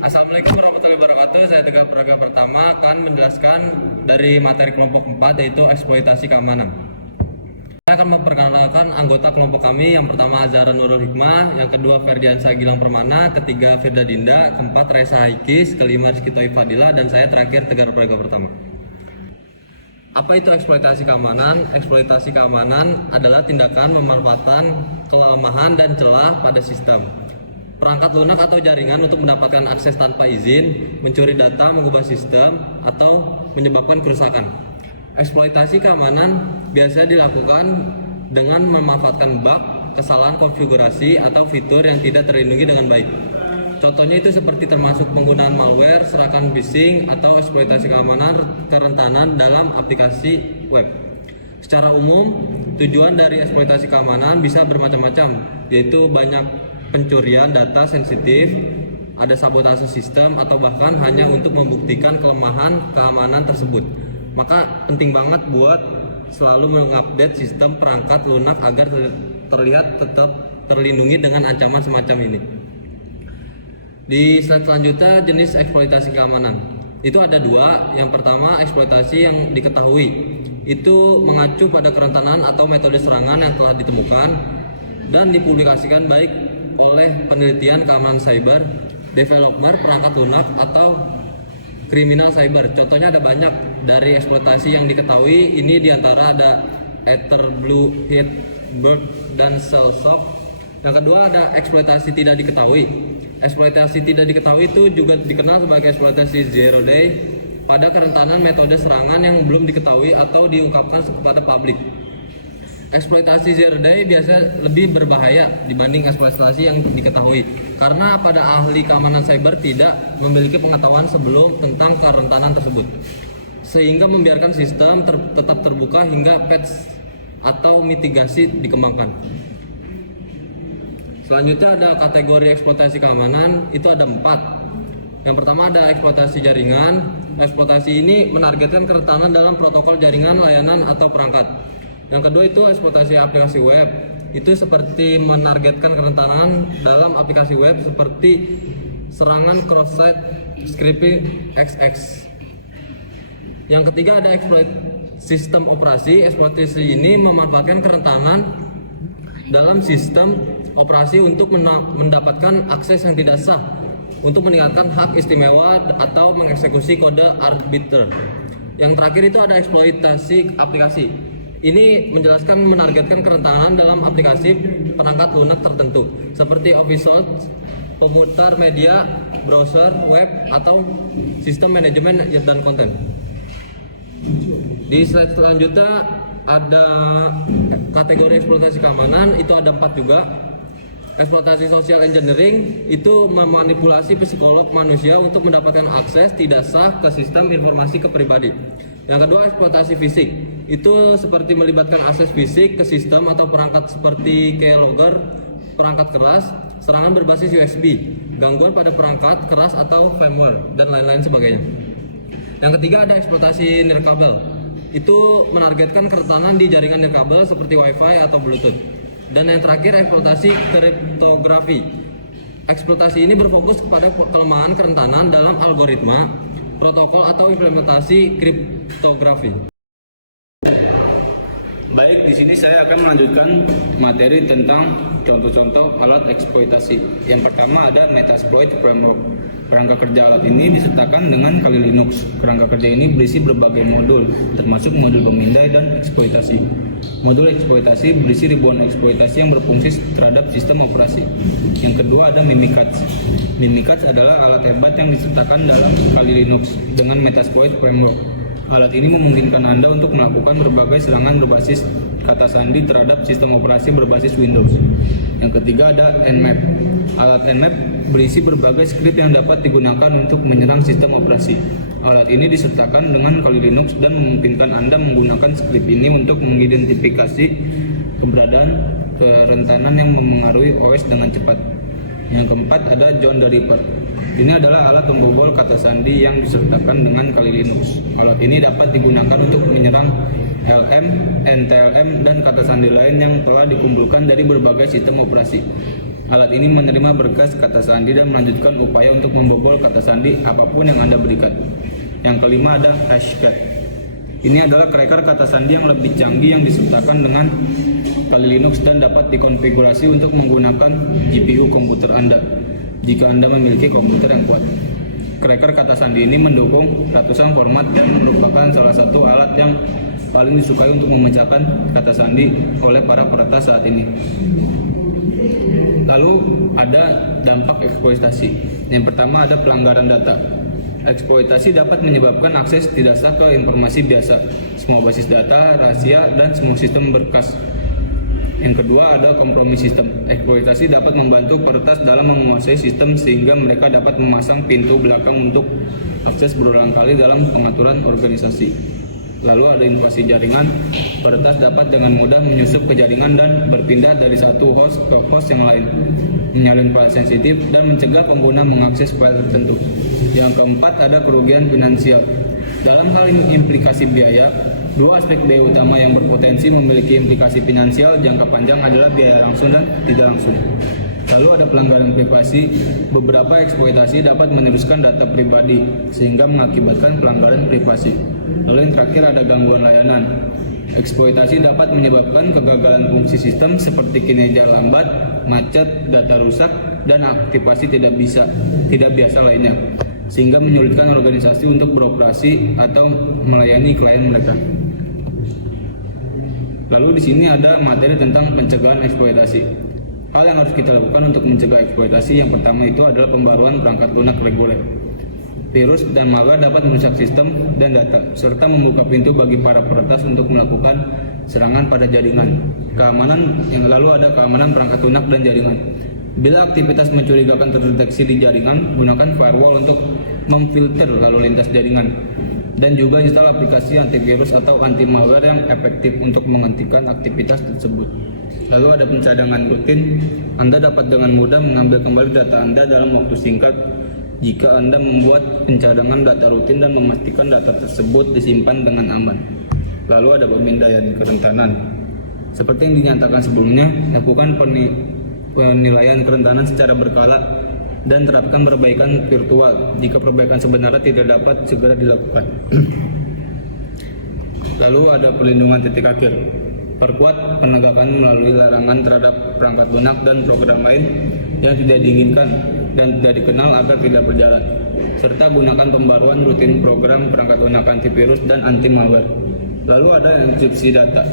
Assalamualaikum warahmatullahi wabarakatuh. Saya Tegar Praga Pertama akan menjelaskan dari materi kelompok 4 yaitu eksploitasi keamanan. Saya akan memperkenalkan anggota kelompok kami. Yang pertama Azhara Nurul Hikmah, yang kedua Ferdiansa Gilang Permana, ketiga Firda Dinda, keempat Reza Haikis, kelima Rizky Toib Fadila, dan saya terakhir Tegar Praga Pertama. Apa itu eksploitasi keamanan? Eksploitasi keamanan adalah tindakan memanfaatkan kelemahan dan celah pada sistem, perangkat lunak atau jaringan untuk mendapatkan akses tanpa izin, mencuri data, mengubah sistem, atau menyebabkan kerusakan. Eksploitasi keamanan biasanya dilakukan dengan memanfaatkan bug, kesalahan konfigurasi, atau fitur yang tidak terlindungi dengan baik. Contohnya itu seperti termasuk penggunaan malware, serangan phishing, atau eksploitasi keamanan kerentanan dalam aplikasi web. Secara umum, tujuan dari eksploitasi keamanan bisa bermacam-macam, yaitu banyak pencurian data sensitif, ada sabotase sistem, atau bahkan hanya untuk membuktikan kelemahan keamanan tersebut. Maka penting banget buat selalu mengupdate sistem perangkat lunak agar terlihat tetap terlindungi dengan ancaman semacam ini. Di slide selanjutnya, jenis eksploitasi keamanan itu ada dua. Yang pertama, eksploitasi yang diketahui, itu mengacu pada kerentanan atau metode serangan yang telah ditemukan dan dipublikasikan baik oleh penelitian keamanan cyber, developer perangkat lunak, atau kriminal cyber. Contohnya ada banyak dari eksploitasi yang diketahui. Ini diantara ada Ether, Blue, Hit, Bird, dan Cellshock. Yang kedua ada eksploitasi tidak diketahui. Eksploitasi tidak diketahui itu juga dikenal sebagai eksploitasi zero day pada kerentanan metode serangan yang belum diketahui atau diungkapkan kepada publik. Eksploitasi zero day biasanya lebih berbahaya dibanding eksploitasi yang diketahui karena pada ahli keamanan cyber tidak memiliki pengetahuan sebelum tentang kerentanan tersebut, sehingga membiarkan sistem tetap terbuka hingga patch atau mitigasi dikembangkan. Selanjutnya ada kategori eksploitasi keamanan, itu ada 4. Yang pertama ada eksploitasi jaringan. Eksploitasi ini menargetkan kerentanan dalam protokol jaringan, layanan, atau perangkat. Yang kedua itu eksploitasi aplikasi web. Itu seperti menargetkan kerentanan dalam aplikasi web seperti serangan cross-site scripting XX. Yang ketiga ada exploit sistem operasi. Eksploitasi ini memanfaatkan kerentanan dalam sistem operasi untuk mendapatkan akses yang tidak sah untuk meningkatkan hak istimewa atau mengeksekusi kode arbiter. Yang terakhir itu ada eksploitasi aplikasi. Ini menjelaskan menargetkan kerentanan dalam aplikasi perangkat lunak tertentu seperti official, pemutar media, browser, web, atau sistem manajemen dan konten. Di slide selanjutnya ada kategori eksploitasi keamanan, itu ada 4 juga. Eksploitasi social engineering itu memanipulasi psikolog manusia untuk mendapatkan akses tidak sah ke sistem informasi kepribadi. Yang kedua eksploitasi fisik, itu seperti melibatkan akses fisik ke sistem atau perangkat seperti keylogger, perangkat keras, serangan berbasis USB, gangguan pada perangkat keras atau firmware, dan lain-lain sebagainya. Yang ketiga ada eksploitasi nirkabel, itu menargetkan kerentanan di jaringan nirkabel seperti WiFi atau Bluetooth. Dan yang terakhir eksploitasi kriptografi. Eksploitasi ini berfokus kepada kelemahan kerentanan dalam algoritma, protokol, atau implementasi kriptografi. Baik, di sini saya akan melanjutkan materi tentang contoh-contoh alat eksploitasi. Yang pertama ada Metasploit Framework. Kerangka kerja alat ini disertakan dengan Kali Linux. Kerangka kerja ini berisi berbagai modul, termasuk modul pemindai dan eksploitasi. Modul eksploitasi berisi ribuan eksploitasi yang berfungsi terhadap sistem operasi. Yang kedua ada Mimikatz. Mimikatz adalah alat hebat yang disertakan dalam Kali Linux dengan Metasploit Framework. Alat ini memungkinkan Anda untuk melakukan berbagai serangan berbasis kata sandi terhadap sistem operasi berbasis Windows. Yang ketiga ada Nmap. Alat Nmap berisi berbagai skrip yang dapat digunakan untuk menyerang sistem operasi. Alat ini disertakan dengan Kali Linux dan memungkinkan Anda menggunakan skrip ini untuk mengidentifikasi keberadaan kerentanan yang memengaruhi OS dengan cepat. Yang keempat ada John the Ripper. Ini adalah alat pembobol kata sandi yang disertakan dengan Kali Linux. Alat ini dapat digunakan untuk menyerang LM, NTLM, dan kata sandi lain yang telah dikumpulkan dari berbagai sistem operasi. Alat ini menerima berkas kata sandi dan melanjutkan upaya untuk membobol kata sandi apapun yang Anda berikan. Yang kelima ada hashcat. Ini adalah cracker kata sandi yang lebih canggih yang disertakan dengan Kali Linux dan dapat dikonfigurasi untuk menggunakan GPU komputer Anda jika Anda memiliki komputer yang kuat. Cracker kata sandi ini mendukung ratusan format dan merupakan salah satu alat yang paling disukai untuk memecahkan kata sandi oleh para peretas saat ini. Lalu ada dampak eksploitasi. Yang pertama ada pelanggaran data. Eksploitasi dapat menyebabkan akses tidak sah ke informasi biasa, semua basis data, rahasia, dan semua sistem berkas. Yang kedua ada kompromi sistem. Eksploitasi dapat membantu peretas dalam menguasai sistem sehingga mereka dapat memasang pintu belakang untuk akses berulang kali dalam pengaturan organisasi. Lalu ada invasi jaringan. Peretas dapat dengan mudah menyusup ke jaringan dan berpindah dari satu host ke host yang lain, menyalin file sensitif dan mencegah pengguna mengakses file tertentu. Yang keempat ada kerugian finansial. Dalam hal implikasi biaya, dua aspek biaya utama yang berpotensi memiliki implikasi finansial jangka panjang adalah biaya langsung dan tidak langsung. Lalu ada pelanggaran privasi. Beberapa eksploitasi dapat meneruskan data pribadi sehingga mengakibatkan pelanggaran privasi. Lalu yang terakhir ada gangguan layanan. Eksploitasi dapat menyebabkan kegagalan fungsi sistem seperti kinerja lambat, macet, data rusak, dan aktivasi tidak biasa lainnya, sehingga menyulitkan organisasi untuk beroperasi atau melayani klien mereka. Lalu di sini ada materi tentang pencegahan eksploitasi. Hal yang harus kita lakukan untuk mencegah eksploitasi yang pertama itu adalah pembaruan perangkat lunak reguler. Virus dan malware dapat merusak sistem dan data, serta membuka pintu bagi para peretas untuk melakukan serangan pada jaringan. Keamanan yang lalu ada keamanan perangkat lunak dan jaringan. Bila aktivitas mencurigakan terdeteksi di jaringan, gunakan firewall untuk memfilter lalu lintas jaringan. Dan juga install aplikasi antivirus atau anti malware yang efektif untuk menghentikan aktivitas tersebut. Lalu ada pencadangan rutin. Anda dapat dengan mudah mengambil kembali data Anda dalam waktu singkat jika Anda membuat pencadangan data rutin dan memastikan data tersebut disimpan dengan aman. Lalu ada pemindaian kerentanan. Seperti yang dinyatakan sebelumnya, lakukan penilaian kerentanan secara berkala dan terapkan perbaikan virtual jika perbaikan sebenarnya tidak dapat segera dilakukan. Lalu ada perlindungan titik akhir. Perkuat penegakan melalui larangan terhadap perangkat lunak dan program lain yang tidak diinginkan dan tidak dikenal agar tidak berjalan, serta gunakan pembaruan rutin program perangkat lunak antivirus dan anti malware. Lalu ada enkripsi data.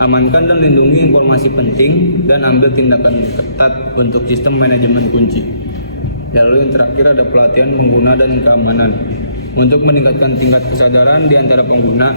Amankan dan lindungi informasi penting dan ambil tindakan ketat untuk sistem manajemen kunci. Lalu yang terakhir ada pelatihan pengguna dan keamanan. Untuk meningkatkan tingkat kesadaran di antara pengguna,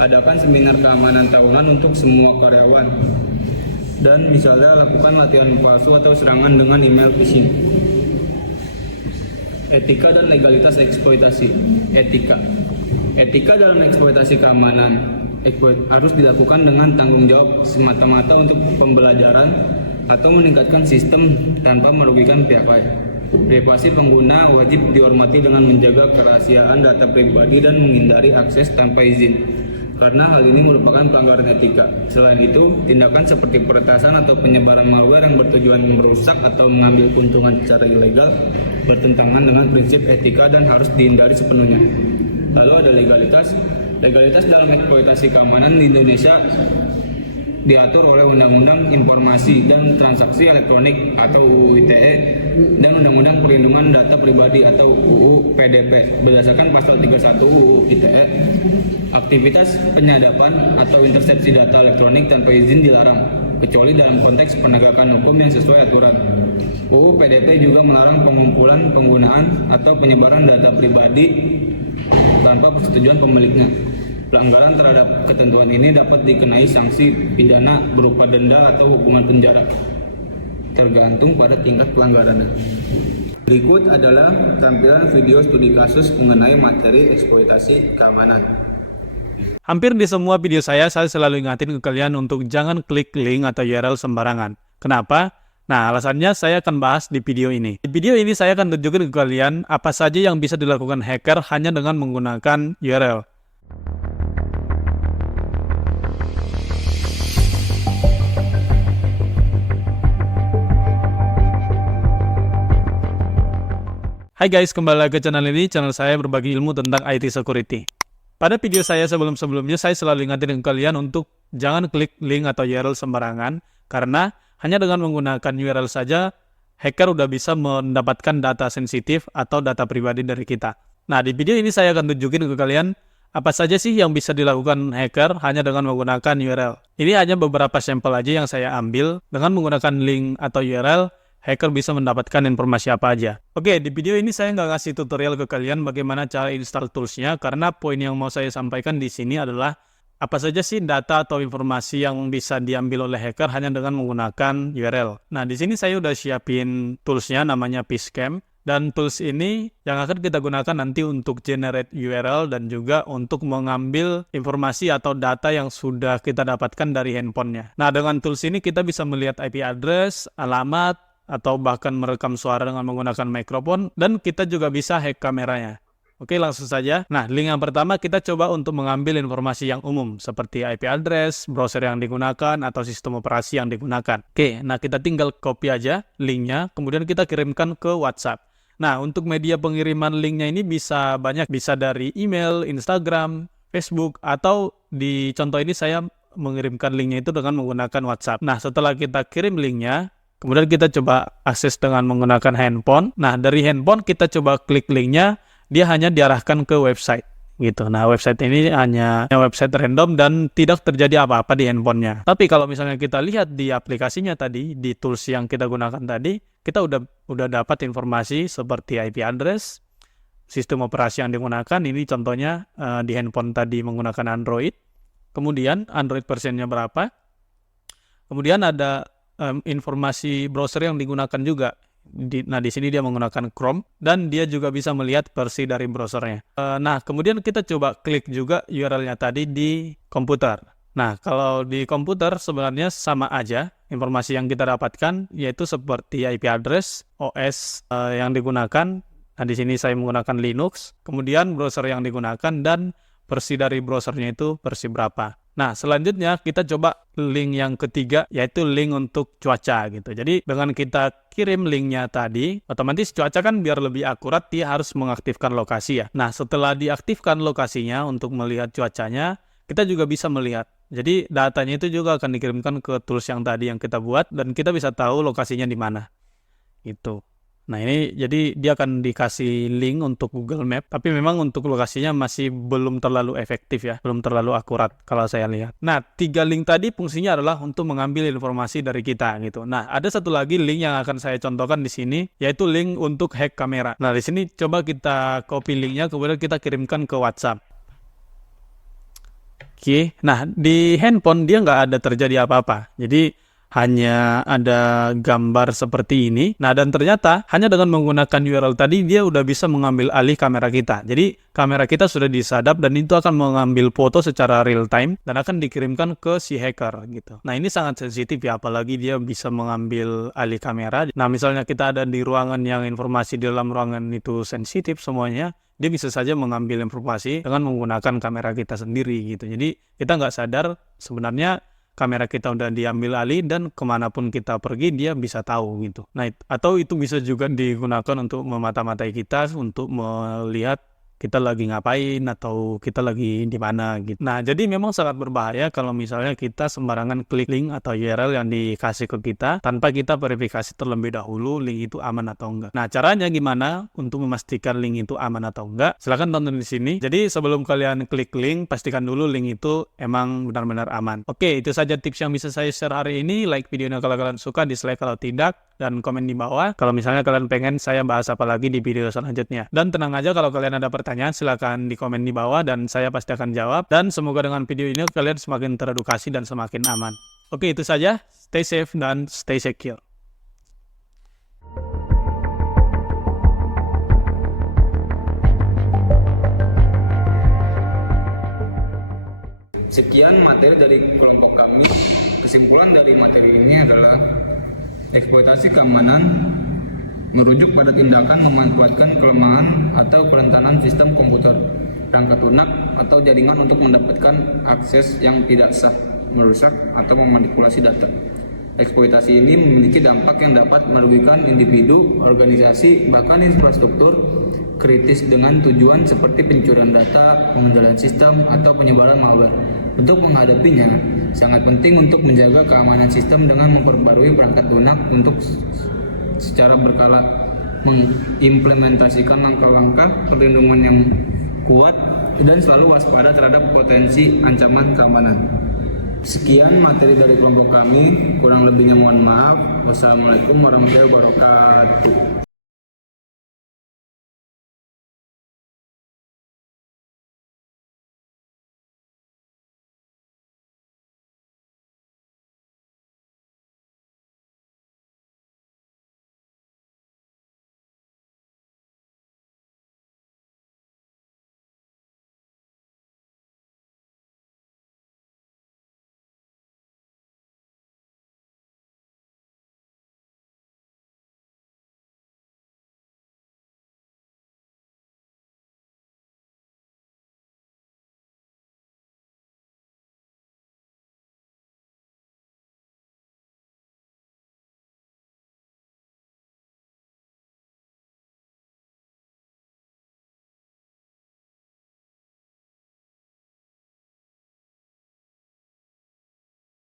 adakan seminar keamanan tahunan untuk semua karyawan. Dan misalnya lakukan latihan palsu atau serangan dengan email phishing. Etika dan legalitas eksploitasi. Etika dalam eksploitasi keamanan harus dilakukan dengan tanggung jawab semata-mata untuk pembelajaran atau meningkatkan sistem tanpa merugikan pihak lain. Privasi pengguna wajib dihormati dengan menjaga kerahasiaan data pribadi dan menghindari akses tanpa izin, karena hal ini merupakan pelanggaran etika. Selain itu, tindakan seperti peretasan atau penyebaran malware yang bertujuan merusak atau mengambil keuntungan secara ilegal bertentangan dengan prinsip etika dan harus dihindari sepenuhnya. Lalu ada legalitas. Legalitas dalam eksploitasi keamanan di Indonesia diatur oleh Undang-Undang Informasi dan Transaksi Elektronik atau UU ITE dan Undang-Undang Perlindungan Data Pribadi atau UU PDP. Berdasarkan pasal 31 UU ITE, aktivitas penyadapan atau intersepsi data elektronik tanpa izin dilarang, kecuali dalam konteks penegakan hukum yang sesuai aturan. UU PDP juga melarang pengumpulan, penggunaan, atau penyebaran data pribadi tanpa persetujuan pemiliknya. Pelanggaran terhadap ketentuan ini dapat dikenai sanksi pidana berupa denda atau hukuman penjara, tergantung pada tingkat pelanggarannya. Berikut adalah tampilan video studi kasus mengenai materi eksploitasi keamanan. Hampir di semua video saya selalu ingatin ke kalian untuk jangan klik link atau URL sembarangan. Kenapa? Nah, alasannya saya akan bahas di video ini. Di video ini saya akan tunjukin ke kalian apa saja yang bisa dilakukan hacker hanya dengan menggunakan URL. Hai guys, kembali lagi ke channel ini. Channel saya berbagi ilmu tentang IT security. Pada video saya sebelum-sebelumnya, saya selalu ingatin ke kalian untuk jangan klik link atau URL sembarangan, karena hanya dengan menggunakan URL saja, hacker udah bisa mendapatkan data sensitif atau data pribadi dari kita. Nah, di video ini saya akan tunjukin ke kalian apa saja sih yang bisa dilakukan hacker hanya dengan menggunakan URL. Ini hanya beberapa sampel aja yang saya ambil. Dengan menggunakan link atau URL, hacker bisa mendapatkan informasi apa aja. Oke, di video ini saya nggak ngasih tutorial ke kalian bagaimana cara install toolsnya, karena poin yang mau saya sampaikan di sini adalah apa saja sih data atau informasi yang bisa diambil oleh hacker hanya dengan menggunakan URL. Nah, di sini saya udah siapin toolsnya, namanya Pscam. Dan tools ini yang akan kita gunakan nanti untuk generate URL dan juga untuk mengambil informasi atau data yang sudah kita dapatkan dari handphonenya. Nah, dengan tools ini kita bisa melihat IP address, alamat, atau bahkan merekam suara dengan menggunakan mikrofon, dan kita juga bisa hack kameranya. Oke, langsung saja. Nah, link yang pertama kita coba untuk mengambil informasi yang umum, seperti IP address, browser yang digunakan, atau sistem operasi yang digunakan. Oke, nah kita tinggal copy aja linknya, kemudian kita kirimkan ke WhatsApp. Nah, untuk media pengiriman linknya ini bisa banyak, bisa dari email, Instagram, Facebook, atau di contoh ini saya mengirimkan linknya itu dengan menggunakan WhatsApp. Nah, setelah kita kirim linknya, kemudian kita coba akses dengan menggunakan handphone. Nah, dari handphone kita coba klik linknya, dia hanya diarahkan ke website gitu. Nah, website ini hanya website random dan tidak terjadi apa-apa di handphonenya. Tapi kalau misalnya kita lihat di aplikasinya tadi, di tools yang kita gunakan tadi, kita udah dapat informasi seperti IP address, sistem operasi yang digunakan. Ini contohnya di handphone tadi menggunakan Android. Kemudian Android versionnya berapa. Kemudian ada informasi browser yang digunakan juga. Nah, di sini dia menggunakan Chrome dan dia juga bisa melihat versi dari browsernya. Nah, kemudian kita coba klik juga URL-nya tadi di komputer. Nah, kalau di komputer sebenarnya sama aja informasi yang kita dapatkan, yaitu seperti IP address, OS yang digunakan. Nah, di sini saya menggunakan Linux, kemudian browser yang digunakan dan versi dari browsernya itu versi berapa. Nah, selanjutnya kita coba link yang ketiga, yaitu link untuk cuaca gitu. Jadi dengan kita kirim linknya tadi, otomatis cuaca kan biar lebih akurat dia harus mengaktifkan lokasi ya. Nah, setelah diaktifkan lokasinya untuk melihat cuacanya, kita juga bisa melihat. Jadi datanya itu juga akan dikirimkan ke tools yang tadi yang kita buat dan kita bisa tahu lokasinya di mana. Gitu. Nah, ini jadi dia akan dikasih link untuk Google Map, tapi memang untuk lokasinya masih belum terlalu efektif ya, belum terlalu akurat kalau saya lihat. Nah, 3 link tadi fungsinya adalah untuk mengambil informasi dari kita gitu. Nah, ada satu lagi link yang akan saya contohkan di sini, yaitu link untuk hack kamera. Nah, di sini coba kita copy linknya, kemudian kita kirimkan ke WhatsApp. Oke, nah di handphone dia nggak ada terjadi apa-apa. Jadi hanya ada gambar seperti ini. Nah, dan ternyata hanya dengan menggunakan URL tadi dia udah bisa mengambil alih kamera kita. Jadi kamera kita sudah disadap dan itu akan mengambil foto secara real time dan akan dikirimkan ke si hacker gitu. Nah, ini sangat sensitif ya, apalagi dia bisa mengambil alih kamera. Nah, misalnya kita ada di ruangan yang informasi di dalam ruangan itu sensitif semuanya, dia bisa saja mengambil informasi dengan menggunakan kamera kita sendiri gitu. Jadi kita nggak sadar sebenarnya kamera kita udah diambil alih dan kemanapun kita pergi dia bisa tahu gitu. Nah, atau itu bisa juga digunakan untuk memata-matai kita untuk melihat kita lagi ngapain atau kita lagi di mana gitu. Nah, jadi memang sangat berbahaya kalau misalnya kita sembarangan klik link atau URL yang dikasih ke kita tanpa kita verifikasi terlebih dahulu link itu aman atau enggak. Nah, caranya gimana untuk memastikan link itu aman atau enggak? Silahkan tonton di sini. Jadi sebelum kalian klik link, pastikan dulu link itu emang benar-benar aman. Oke, itu saja tips yang bisa saya share hari ini. Like videonya kalau kalian suka, dislike kalau tidak, dan komen di bawah kalau misalnya kalian pengen saya bahas apa lagi di video selanjutnya. Dan tenang aja kalau kalian ada pertanyaan, silahkan di komen di bawah dan saya pasti akan jawab. Dan semoga dengan video ini kalian semakin teredukasi dan semakin aman. Oke, itu saja. Stay safe dan stay secure. Sekian materi dari kelompok kami. Kesimpulan dari materi ini adalah eksploitasi keamanan merujuk pada tindakan memanfaatkan kelemahan atau kerentanan sistem komputer, perangkat lunak, atau jaringan untuk mendapatkan akses yang tidak sah, merusak, atau memanipulasi data. Eksploitasi ini memiliki dampak yang dapat merugikan individu, organisasi, bahkan infrastruktur kritis dengan tujuan seperti pencurian data, pengendalian sistem, atau penyebaran malware. Untuk menghadapinya, sangat penting untuk menjaga keamanan sistem dengan memperbarui perangkat lunak untuk secara berkala, mengimplementasikan langkah-langkah perlindungan yang kuat, dan selalu waspada terhadap potensi ancaman keamanan. Sekian materi dari kelompok kami, kurang lebihnya mohon maaf. Wassalamualaikum warahmatullahi wabarakatuh.